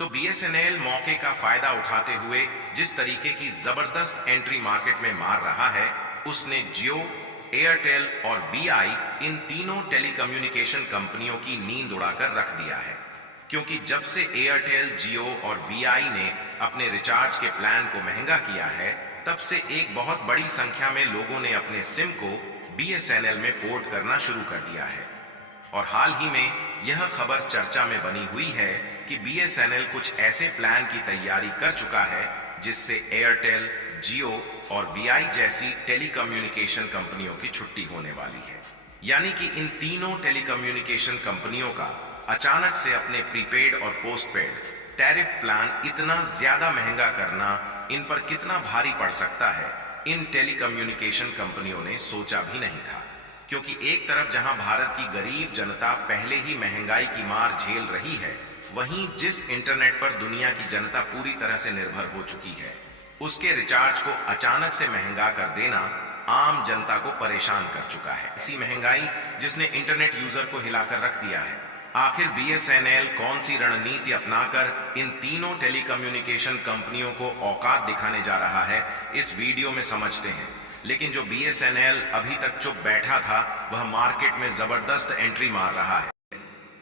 तो बीएसएनएल मौके का फायदा उठाते हुए जिस तरीके की जबरदस्त एंट्री मार्केट में मार रहा है, उसने जियो, एयरटेल और वीआई इन तीनों टेलीकम्युनिकेशन कंपनियों की नींद उड़ाकर रख दिया है। क्योंकि जब से एयरटेल, जियो और वीआई ने अपने रिचार्ज के प्लान को महंगा किया है, तब से एक बहुत बड़ी संख्या में लोगों ने अपने सिम को बीएसएनएल में पोर्ट करना शुरू कर दिया है। और हाल ही में यह खबर चर्चा में बनी हुई है कि बीएसएनएल कुछ ऐसे प्लान की तैयारी कर चुका है जिससे एयरटेल, जियो और वीआई जैसी टेलीकम्युनिकेशन कंपनियों की छुट्टी होने वाली है। यानी कि इन तीनों टेलीकम्युनिकेशन कंपनियों का अचानक से अपने प्रीपेड और पोस्टपेड टैरिफ प्लान इतना ज्यादा महंगा करना इन पर कितना भारी पड़ सकता है, इन टेलीकम्युनिकेशन कंपनियों ने सोचा भी नहीं था। क्योंकि एक तरफ जहां भारत की गरीब जनता पहले ही महंगाई की मार झेल रही है, वहीं जिस इंटरनेट पर दुनिया की जनता पूरी तरह से निर्भर हो चुकी है, उसके रिचार्ज को अचानक से महंगा कर देना आम जनता को परेशान कर चुका है। ऐसी महंगाई जिसने इंटरनेट यूजर को हिलाकर रख दिया है। आखिर बीएसएनएल कौन सी रणनीति अपनाकर इन तीनों टेलीकम्युनिकेशन कंपनियों को औकात दिखाने जा रहा है, इस वीडियो में समझते हैं। लेकिन जो बीएसएनएल अभी तक चुप बैठा था, वह मार्केट में जबरदस्त एंट्री मार रहा है।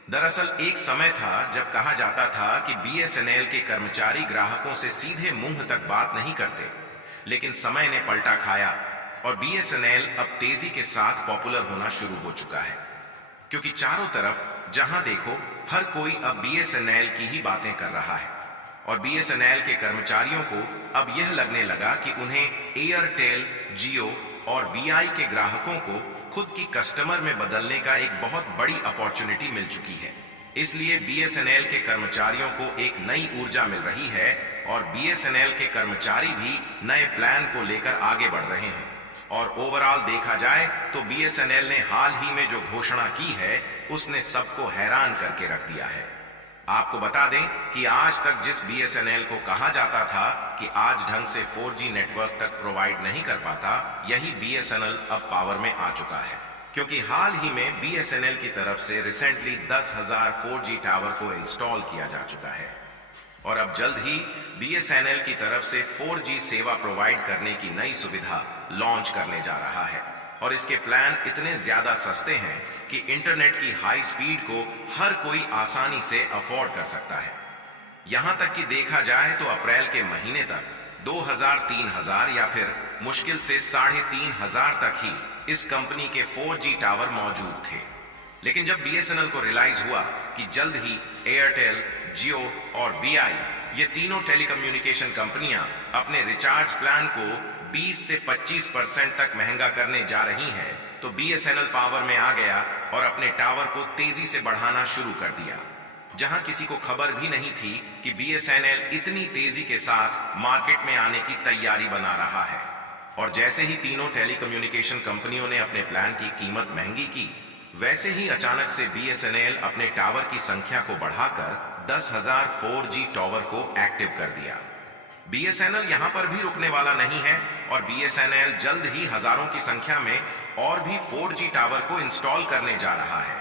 दरअसल एक समय था जब कहा जाता था कि बीएसएनएल के कर्मचारी ग्राहकों से सीधे मुंह तक बात नहीं करते, लेकिन समय ने पलटा खाया और बीएसएनएल अब तेजी के साथ पॉपुलर होना शुरू हो चुका है। क्योंकि चारों तरफ जहां देखो हर कोई अब बीएसएनएल की ही बातें कर रहा है और बीएसएनएल के कर्मचारियों को अब यह लगने लगा कि उन्हें एयरटेल, जियो और वीआई के ग्राहकों को खुद की कस्टमर में बदलने का एक बहुत बड़ी अपॉर्चुनिटी मिल चुकी है। इसलिए बीएसएनएल के कर्मचारियों को एक नई ऊर्जा मिल रही है और बीएसएनएल के कर्मचारी भी नए प्लान को लेकर आगे बढ़ रहे हैं। और ओवरऑल देखा जाए तो बीएसएनएल ने हाल ही में जो घोषणा की है, उसने सबको हैरान करके रख दिया है। आपको बता दें कि आज तक जिस बीएसएनएल को कहा जाता था कि आज ढंग से 4G नेटवर्क तक प्रोवाइड नहीं कर पाता, यही बीएसएनएल अब पावर में आ चुका है। क्योंकि हाल ही में बीएसएनएल की तरफ से रिसेंटली 10,000 4G टावर को इंस्टॉल किया जा चुका है और अब जल्द ही बीएसएनएल की तरफ से 4G सेवा प्रोवाइड करने की नई सुविधा लॉन्च करने जा रहा है। और इसके प्लान इतने ज्यादा सस्ते हैं कि इंटरनेट की हाई स्पीड को हर कोई आसानी से अफोर्ड कर सकता है। यहां तक कि देखा जाए तो अप्रैल के महीने तक 2000, 3000 या फिर मुश्किल से 3500 तक ही इस कंपनी के 4G टावर मौजूद थे। लेकिन जब बीएसएनएल को रियलाइज हुआ कि जल्द ही एयरटेल, जियो और वीआई ये तीनों टेलीकम्युनिकेशन कंपनियां अपने रिचार्ज प्लान को 20 से 25% तक महंगा करने जा रही हैं, तो बीएसएनएल पावर में आ गया और अपने टावर को तेजी से बढ़ाना शुरू कर दिया। जहां किसी को खबर भी नहीं थी कि बीएसएनएल इतनी तेजी के साथ मार्केट में आने की तैयारी बना रहा है। और जैसे ही तीनों टेलीकम्युनिकेशन कंपनियों ने अपने प्लान की कीमत महंगी की, वैसे ही अचानक से बीएसएनएल अपने टावर की संख्या को बढ़ाकर 10,000 4G टावर को एक्टिव कर दिया। बीएसएनएल यहां पर भी रुकने वाला नहीं है और बीएसएनएल जल्द ही हजारों की संख्या में और भी 4G टावर को इंस्टॉल करने जा रहा है।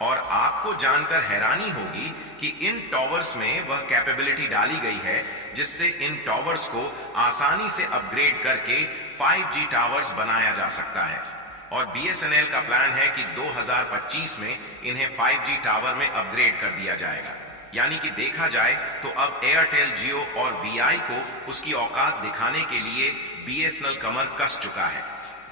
और आपको जानकर हैरानी होगी कि इन टावर्स में वह कैपेबिलिटी डाली गई है जिससे इन टावर्स को आसानी से अपग्रेड करके 5G टावर्स बनाया जा सकता है। और बीएसएनएल का प्लान है कि 2025 में इन्हें 5G टावर में अपग्रेड कर दिया जाएगा। यानी कि देखा जाए तो अब एयरटेल, जियो और वीआई को उसकी औकात दिखाने के लिए बीएसएनएल कमर कस चुका है।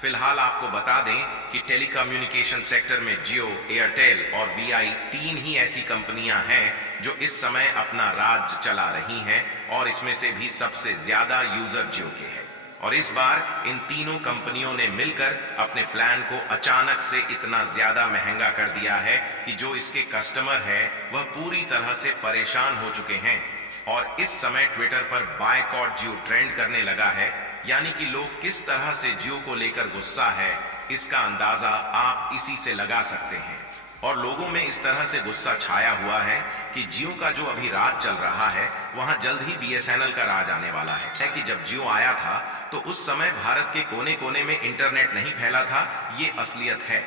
फिलहाल आपको बता दें कि टेलीकम्युनिकेशन सेक्टर में जियो, एयरटेल और वीआई तीन ही ऐसी कंपनियां हैं जो इस समय अपना राज चला रही हैं और इसमें से भी सबसे ज्यादा यूजर जियो के हैं। और इस बार इन तीनों कंपनियों ने मिलकर अपने प्लान को अचानक से इतना ज्यादा महंगा कर दिया है कि जो इसके कस्टमर है वह पूरी तरह से परेशान हो चुके हैं। और इस समय ट्विटर पर बायकॉट जियो ट्रेंड करने लगा है। यानी कि लोग किस तरह से जियो को लेकर गुस्सा है, इसका अंदाजा आप इसी से लगा सकते हैं। और लोगों में इस तरह से गुस्सा छाया हुआ है कि जियो का जो अभी राज चल रहा है, वहां जल्द ही बीएसएनएल का राज आने वाला है। कि जब जियो आया था तो उस समय भारत के कोने कोने में इंटरनेट नहीं फैला था, ये असलियत है।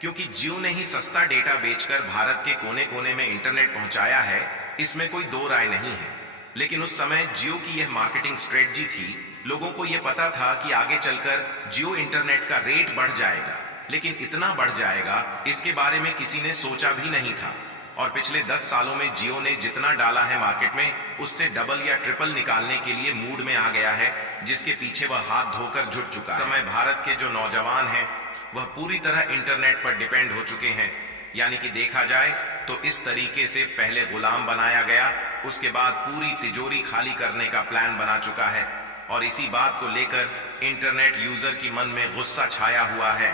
क्योंकि जियो ने ही सस्ता डेटा बेचकर भारत के कोने कोने में इंटरनेट पहुंचाया है इसमें कोई दो राय नहीं है। लेकिन उस समय जियो की यह मार्केटिंग स्ट्रेटजी थी। लोगों को यह पता था कि आगे चलकर जियो इंटरनेट का रेट बढ़ जाएगा, लेकिन इतना बढ़ जाएगा इसके बारे में किसी ने सोचा भी नहीं था। और पिछले 10 सालों में जियो ने जितना डाला है मार्केट में, उससे डबल या ट्रिपल निकालने के लिए मूड में आ गया है, जिसके पीछे वह हाथ धोकर जुट चुका है। समय भारत के जो नौजवान हैं वह पूरी तरह इंटरनेट पर डिपेंड हो चुके हैं। यानी कि देखा जाए तो इस तरीके से पहले गुलाम बनाया गया, उसके बाद पूरी तिजोरी खाली करने का प्लान बना चुका है। और इसी बात को लेकर इंटरनेट यूजर की मन में गुस्सा छाया हुआ है,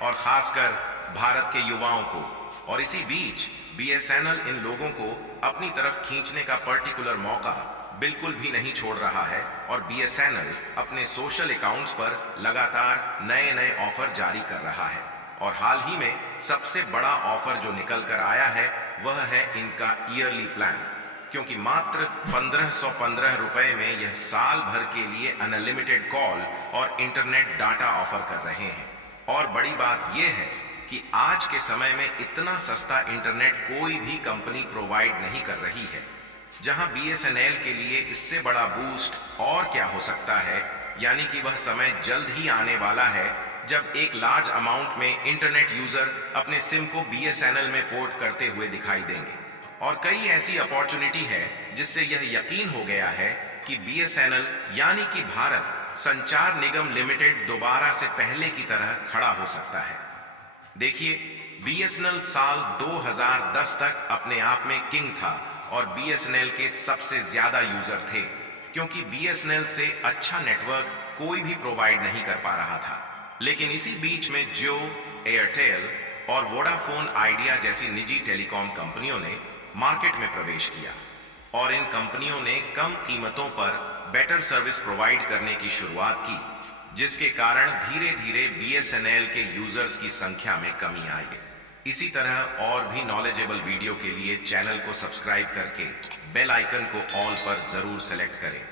और खासकर भारत के युवाओं को। और इसी बीच बीएसएनएल इन लोगों को अपनी तरफ खींचने का पर्टिकुलर मौका बिल्कुल भी नहीं छोड़ रहा है। और बीएसएनएल अपने सोशल अकाउंट्स पर लगातार नए नए ऑफर जारी कर रहा है। और हाल ही में सबसे बड़ा ऑफर जो निकल कर आया है वह है इनका ईयरली प्लान, क्योंकि मात्र 1515 रुपए में यह साल भर के लिए अनलिमिटेड कॉल और इंटरनेट डाटा ऑफर कर रहे हैं। और बड़ी बात यह है कि आज के समय में इतना सस्ता इंटरनेट कोई भी कंपनी प्रोवाइड नहीं कर रही है। जहां बीएसएनएल के लिए इससे बड़ा बूस्ट और क्या हो सकता है। यानी कि वह समय जल्द ही आने वाला है जब एक लार्ज अमाउंट में इंटरनेट यूजर अपने सिम को बीएसएनएल में पोर्ट करते हुए दिखाई देंगे। और कई ऐसी अपॉर्चुनिटी है जिससे यह यकीन हो गया है कि बीएसएनएल यानी कि भारत संचार निगम लिमिटेड दोबारा से पहले की तरह खड़ा हो सकता है। देखिए, बीएसएनएल साल 2010 तक अपने आप में किंग था और बीएसएनएल के सबसे ज्यादा यूजर थे, क्योंकि बीएसएनएल से अच्छा नेटवर्क कोई भी प्रोवाइड नहीं कर पा रहा था। लेकिन इसी बीच में जियो, एयरटेल और वोडाफोन आइडिया जैसी निजी टेलीकॉम कंपनियों ने मार्केट में प्रवेश किया, और इन कंपनियों ने कम कीमतों पर बेटर सर्विस प्रोवाइड करने की शुरुआत की, जिसके कारण धीरे धीरे बीएसएनएल के यूजर्स की संख्या में कमी आई। इसी तरह और भी नॉलेजेबल वीडियो के लिए चैनल को सब्सक्राइब करके बेल आइकन को ऑल पर जरूर सेलेक्ट करें।